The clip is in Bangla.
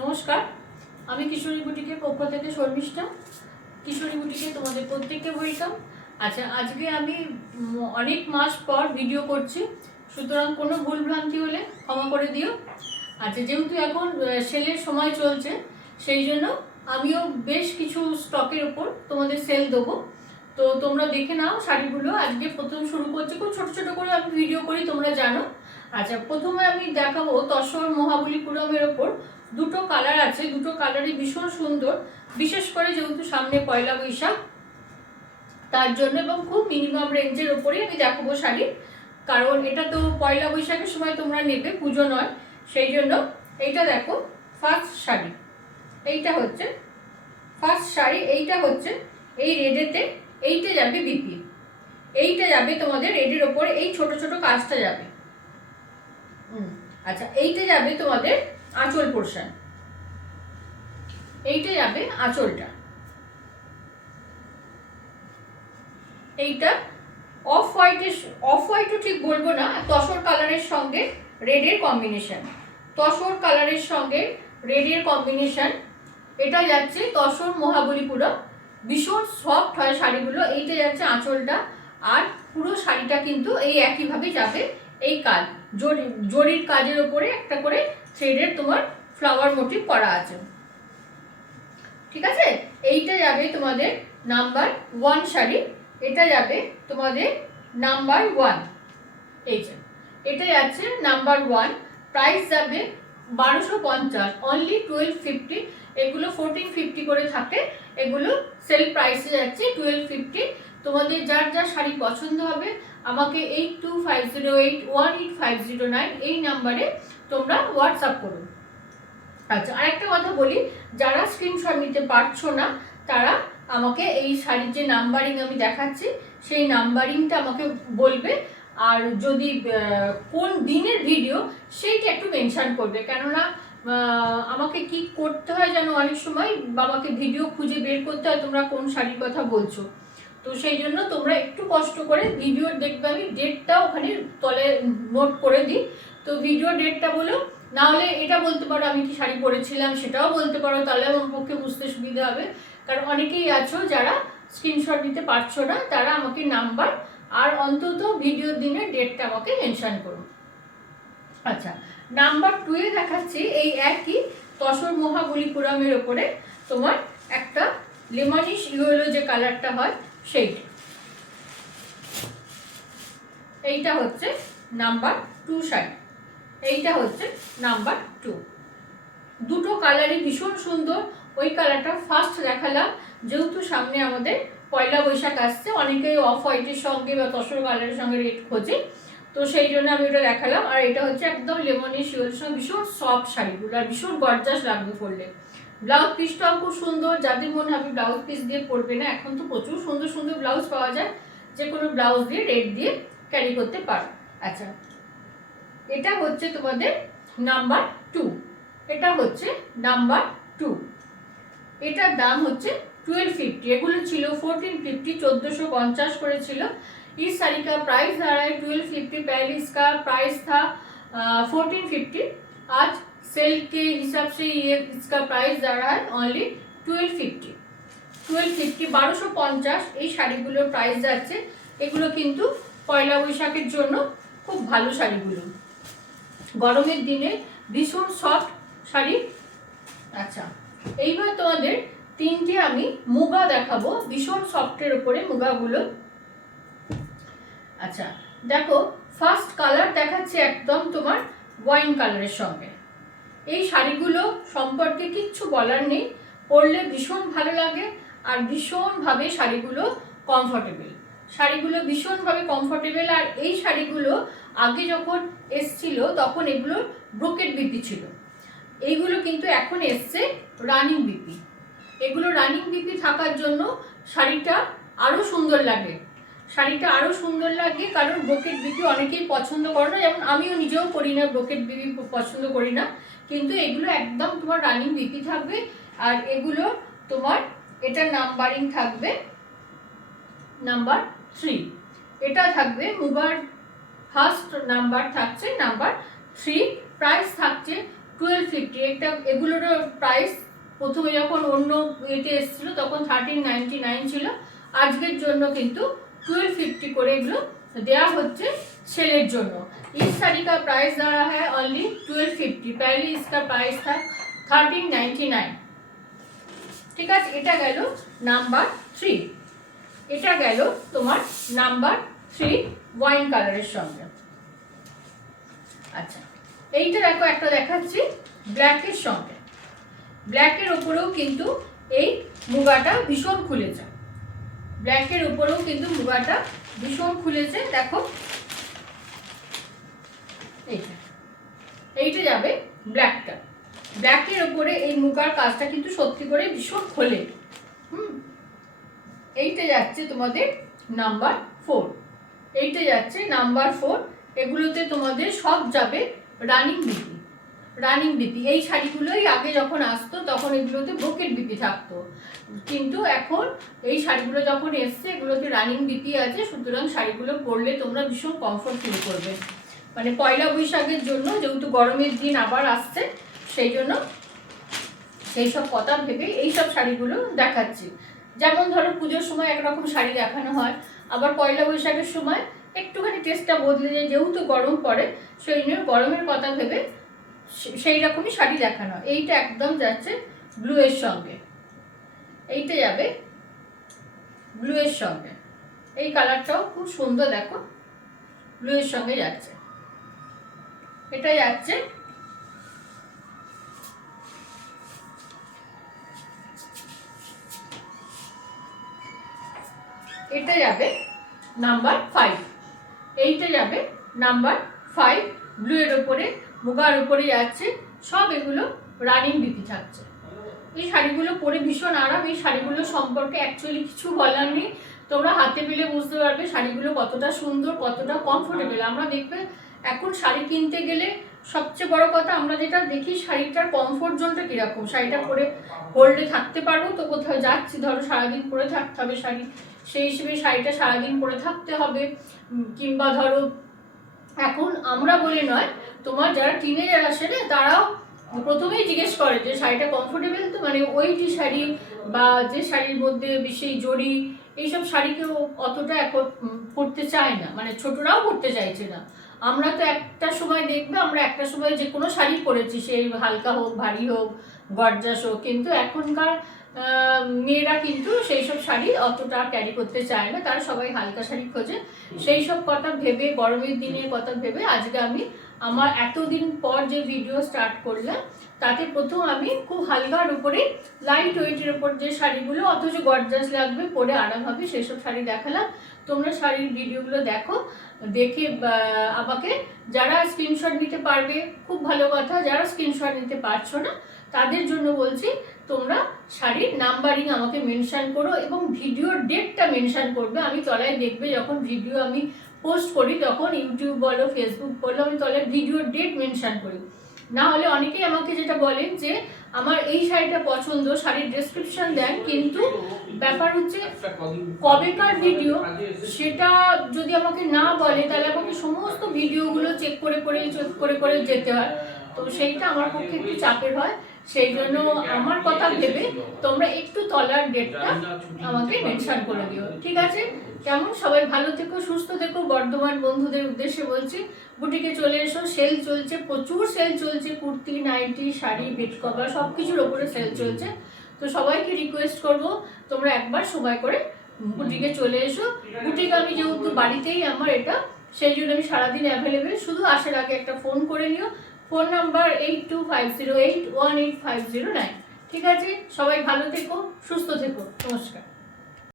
নমস্কার, আমি কিশোরী বুটিকের পক্ষ থেকে শর্মিষ্ঠা। কিশোরী বুটিকে তোমাদের প্রত্যেককে ওয়েলকাম। আচ্ছা, আজকে আমি অনেক মাস পর ভিডিও করছি, সুতরাং কোনো ভুলভ্রান্তি হলে ক্ষমা করে দিও। আচ্ছা, যেহেতু এখন সেলের সময় চলছে, সেই জন্য আমিও বেশ কিছু স্টকের ওপর তোমাদের সেল দেবো। তো তোমরা দেখে নাও শাড়িগুলো। আজকে প্রথম শুরু করছি, খুব ছোটো ছোটো করে আমি ভিডিও করি, তোমরা জানো। আচ্ছা, প্রথমে আমি দেখাবো তসর মহাবলীপুরমের ওপর। দুটো কালার আছে, দুটো কালারই ভীষণ সুন্দর, বিশেষ করে যেহেতু সামনে পয়লা বৈশাখ তার জন্য, এবং খুব মিনিমাম রেঞ্জের ওপরেই আমি দেখাবো শাড়ি, কারণ এটা তো পয়লা বৈশাখের সময় তোমরা নেবে, পুজো নয়, সেই জন্য। এইটা দেখো ফার্স্ট শাড়ি, এইটা হচ্ছে ফার্স্ট শাড়ি। এইটা হচ্ছে এই রেডেতে, এইটা যাবে বিপি, এইটা যাবে তোমাদের রেডের ওপরে, এই ছোট ছোট কাজটা যাবে। আচ্ছা, এইটা যাবে তোমাদের আঁচল পোর্শন, এইটা যাবে আঁচলটা। এইটা অফ হোয়াইটও ঠিক বলবো না, তসর কালারের সঙ্গে রেডের কম্বিনেশন, তসর কালারের সঙ্গে রেডের কম্বিনেশন। এটা যাচ্ছে তসর মহাবলীপুরম, ভীষণ সফট হয় শাড়িগুলো। এইটা যাচ্ছে আঁচলটা, আর পুরো শাড়িটা কিন্তু এই একইভাবে যাবে। এই কাজ জরির কাজের ওপরে একটা করে থ্রেডের তোমার ফ্লাওয়ার মোটিভ করা আছে, ঠিক আছে। এইটা যাবে তোমাদের নাম্বার 1 শাড়ি, এটা যাবে তোমাদের নাম্বার 1। এটা যাচ্ছে নাম্বার 1, প্রাইস যাবে 1250, অনলি 1250। এগুলো 1450 করে থাকে, এগুলো সেল প্রাইসে যাচ্ছে 1250। তোমাদের যার যা শাড়ি পছন্দ হবে আমাকে 8250818509 এই নাম্বারে তোমরা হোয়াটসঅ্যাপ করুন। আচ্ছা, আরেকটা কথা বলি, যারা স্ক্রিনশট নিতে পারছো না তারা আমাকে এই শাড়ির যে নাম্বারিং আমি দেখাচ্ছি সেই নাম্বারিংটা আমাকে বলবে, আর যদি কোন দিনের ভিডিও সেইটা একটু মেনশন করবে, কেননা আমাকে কি করতে হয় যেন, অনেক সময় বাবাকে ভিডিও খুঁজে বের করতে হয় তোমরা কোন শাড়ির কথা বলছো। তো সেই জন্য তোমরা একটু কষ্ট করে ভিডিও দেখবে, আমি ডেটটা ওখানে তলে নোট করে দিই। তো ভিডিও ডেটটা বলো, না হলে এটা বলতে পারো আমি কি শাড়ি পরেছিলাম, সেটাও বলতে পারো, তাহলে আমার পক্ষে বুঝতে সুবিধা হবে। কারণ অনেকেই আছো যারা স্ক্রিনশট নিতে পারছো না, তারা আমাকে নাম্বার আর অন্তত ভিডিওর দিনের ডেটটা আমাকে মেনশন করুন। আচ্ছা, নাম্বার 2 দেখাচ্ছি এই একই তসর মহাবলীপুরমের ওপরে তোমার একটা লেমনিশ ইয়েলো যে কালারটা হয় সেইটা। এইটা হচ্ছে নাম্বার 2 শাড়ি, এইটা হচ্ছে নাম্বার 2। দুটো কালারই ভীষণ সুন্দর। ওই কালারটা ফার্স্ট দেখালাম, যেহেতু সামনে আমাদের পয়লা বৈশাখ আসছে, অনেকেই অফ হোয়াইটের সঙ্গে বা তসর কালারের সঙ্গে রেড খোঁজে, তো সেই জন্য আমি ওটা দেখালাম। আর এটা হচ্ছে একদম লেমনিশ ইয়েলোর সঙ্গে ভীষণ সফট শাড়িগুলো, আর ভীষণ গর্জাস লাগবে পরলে। ব্লাউজ পিসটাও খুব সুন্দর, যাদের মনে হবে ব্লাউজ পিস দিয়ে পরবে না, এখন তো প্রচুর সুন্দর সুন্দর ব্লাউজ পাওয়া যায়, যে কোনো ব্লাউজ দিয়ে রেড দিয়ে ক্যারি করতে পারো। আচ্ছা, এটা হচ্ছে তোমাদের নাম্বার 2, এটা হচ্ছে নাম্বার 2। এটার দাম হচ্ছে 1250, এগুলো ছিল 1450, 1450 করে ছিল। इस साड़ी का प्राइस आ रहा है 1250, पहले इसका प्राइस था 1450, आज सेल के हिसाब से ये इसका प्राइस आ रहा है ओनली 1250। 1250 এই শাড়িগুলোর প্রাইস যাচ্ছে। এগুলো কিন্তু পয়লা বৈশাখের জন্য খুব ভালো শাড়িগুলো, গরমের দিনে ভীষণ সফট শাড়ি। আচ্ছা, এইবার তোমাদের তিনটে আমি মুগা দেখাবো, ভীষণ সফটের উপরে মুগাগুলো। আচ্ছা দেখো, ফার্স্ট কালার দেখাচ্ছে একদম তোমার ওয়াইন কালারের সঙ্গে। এই শাড়িগুলো সম্পর্কে কিচ্ছু বলার নেই, পরলে ভীষণ ভালো লাগে, আর ভীষণভাবে শাড়িগুলো কমফোর্টেবল, শাড়িগুলো ভীষণভাবে কমফোর্টেবল। আর এই শাড়িগুলো আগে যখন এসছিল তখন এগুলো ব্রোকেট বিপি ছিল, এইগুলো কিন্তু এখন এসছে রানিং বিপি। এগুলো রানিং বিপি থাকার জন্য শাড়িটা আরও সুন্দর লাগে, শাড়িটা আরও সুন্দর লাগে, কারণ ব্রোকেট বিপি অনেকেই পছন্দ করে না, যেমন আমিও নিজেও করি না, ব্রোকেট বিপি পছন্দ করি না, কিন্তু এগুলো একদম তোমার রানিং বিপি থাকবে। আর এগুলো তোমার এটা নাম্বারিং থাকবে নাম্বার 3, এটা থাকবে মুগার ফার্স্ট নাম্বার থাকছে নাম্বার 3, প্রাইস থাকছে 1250। এগুলোর প্রাইস প্রথমে যখন অন্য এতে এসেছিলো তখন 1399 ছিল, আজকের জন্য কিন্তু 1250 করে এগুলো দেওয়া হচ্ছে सेलेर जोनो। इस साड़ी का प्राइस दे रहा है ओनली 1250। पहले इसका प्राइस था 1399। ठीक है, এটা গেল নাম্বার 3। এটা গেল তোমার নাম্বার 3 ওয়াইন কালারের সঙ্গে। আচ্ছা, এইটা দেখো একটা দেখাচ্ছি ব্ল্যাকের সঙ্গে। ব্ল্যাকের উপরেও কিন্তু এই মুগাটা ভীষণ খুলেছে, ব্ল্যাকের উপরেও কিন্তু মুগাটা ভীষণ খুলেছে। দেখো এইটা যাবে ব্ল্যাকটা, ব্ল্যাকের উপরে এই মুগার কাজটা কিন্তু সত্যি করে ভীষণ খোলে। এইটা যাচ্ছে তোমাদের নাম্বার 4, এইটা যাচ্ছে নাম্বার 4। এগুলোতে তোমাদের সব যাবে রানিং বিপি, রানিং বিপি। এই শাড়িগুলোই আগে যখন আসতো তখন এগুলোতে ব্রোকেট বিপি থাকতো, কিন্তু এখন এই শাড়িগুলো যখন এসছে এগুলোতে রানিং বিপি আছে, সুতরাং শাড়িগুলো পরলে তোমরা ভীষণ কমফোর্ট ফিল করবে। মানে পয়লা বৈশাখের জন্য, যেহেতু গরমের দিন আবার আসছে, সেই জন্য সেই সব কথা ভেবে এই সব শাড়িগুলো দেখাচ্ছি। যেমন ধরো পুজোর সময় একরকম শাড়ি দেখানো হয়, আবার পয়লা বৈশাখের সময় একটুখানি টেস্টটা বদলে যায়, যেহেতু গরম পড়ে সেই জন্য গরমের কথা ভেবে সেই রকমই শাড়ি দেখানো হয়। এইটা একদম যাচ্ছে ব্লু এর সঙ্গে, এইটা যাবে ব্লু এর সঙ্গে। এই কালারটাও খুব সুন্দর, দেখো ব্লু এর সঙ্গে যাচ্ছে। এটা যাচ্ছে এটা যাবে নাম্বার 5, এইটা যাবে নাম্বার 5। ব্লু এর উপরে মুগার উপরে যাচ্ছে, সব এগুলো রানিং বিপি থাকছে। এই শাড়িগুলো পরে ভীষণ আরাম। এই শাড়িগুলো সম্পর্কে অ্যাকচুয়ালি কিছু বলার নেই, তোমরা হাতে পেলে বুঝতে পারবে শাড়িগুলো কতটা সুন্দর, কতটা কমফোর্টেবল। আমরা দেখবে এখন শাড়ি কিনতে গেলে সবচেয়ে বড় কথা আমরা যেটা দেখি শাড়িটার কমফোর্ট জোনটা কীরকম, শাড়িটা পরে হোল্ডে থাকতে পারবো তো, কোথাও যাচ্ছি ধরো সারাদিন পরে থাকতে হবে শাড়ি, সেই হিসেবে শাড়িটা সারাদিন পরে থাকতে হবে। কিংবা ধরো এখন আমরা বলে নয়, তোমার যারা টিনেজার আসে না তারাও প্রথমেই জিজ্ঞেস করে যে শাড়িটা কমফোর্টেবল তো, মানে ওইটি শাড়ি বা যে শাড়ির মধ্যে বেশি জড়ি এইসব শাড়ি কেউ অতটা এখন পরতে চায় না, মানে ছোটরাও পরতে চাইছে না। আমরা তো একটা সময় দেখবে আমরা একটা সময় যে কোনো শাড়ি পরেছি, সেই হালকা হোক ভারী হোক গর্জাস হোক, কিন্তু এখনকার মেয়েরা কিন্তু সেই সব শাড়ি অতটা ক্যারি করতে চায় না, তারা সবাই হালকা শাড়ি খোঁজে। সেই সব কথা ভেবে, গরমের দিনের কথা ভেবে আজকে আমি আমার এতদিন পর যে ভিডিও স্টার্ট করলাম তাতে প্রথম আমি খুব হালকার উপরে লাইট ওয়েটের উপর যে শাড়িগুলো অথচ গর্জাস লাগবে, পরে আরাম হবে, সেসব শাড়ি দেখালাম। তোমরা শাড়ির ভিডিওগুলো দেখো, দেখে আমাকে যারা স্ক্রিনশট নিতে পারবে খুব ভালো কথা, যারা স্ক্রিনশট নিতে পারছো না তাদের জন্য বলছি তোমরা শাড়ির নাম্বারিং আমাকে মেনশন করো এবং ভিডিওর ডেটটা মেনশন করবে। আমি তলায় দেখবে যখন ভিডিও আমি পোস্ট করি তখন ইউটিউব বলো ফেসবুক বলো আমি তলায় ভিডিওর ডেট মেনশন করি। না হলে অনেকেই আমাকে যেটা বলেন যে আমার এই শাড়িটা পছন্দ, শাড়ির ডেসক্রিপশন দেন, কিন্তু ব্যাপার হচ্ছে কবেকার ভিডিও সেটা যদি আমাকে না বলে তাহলে আমাকে সমস্ত ভিডিওগুলো চেক করে যেতে হয়, তো সেইটা আমার পক্ষে একটু চাপের হয়। সেই জন্য আমার কথা ভেবে তোমরা একটু তলার ডেটটা আমাকে মেনশন করে দিও, ঠিক আছে? কেমন? সবাই ভালো থেকো, সুস্থ থেকো। বর্ধমান বন্ধুদের উদ্দেশ্যে বলছি বুটিকে চলে এসো, সেল চলছে, প্রচুর সেল চলছে, kurti, nightie, sari, bed cover সব কিছুর ওপরে সেল চলছে। তো সবাইকে রিকোয়েস্ট করব তোমরা একবার সময় করে বুটিকে চলে এসো। বুটিক আমি যেহেতু বাড়িতেই আমার এটা, সেই জন্য আমি সারাদিন অ্যাভেলেবেল, শুধু আসার আগে একটা ফোন করে নিও। Phone number 8250818509। ঠিক আছে, সবাই ভালো থেকো, সুস্থ থেকো, নমস্কার।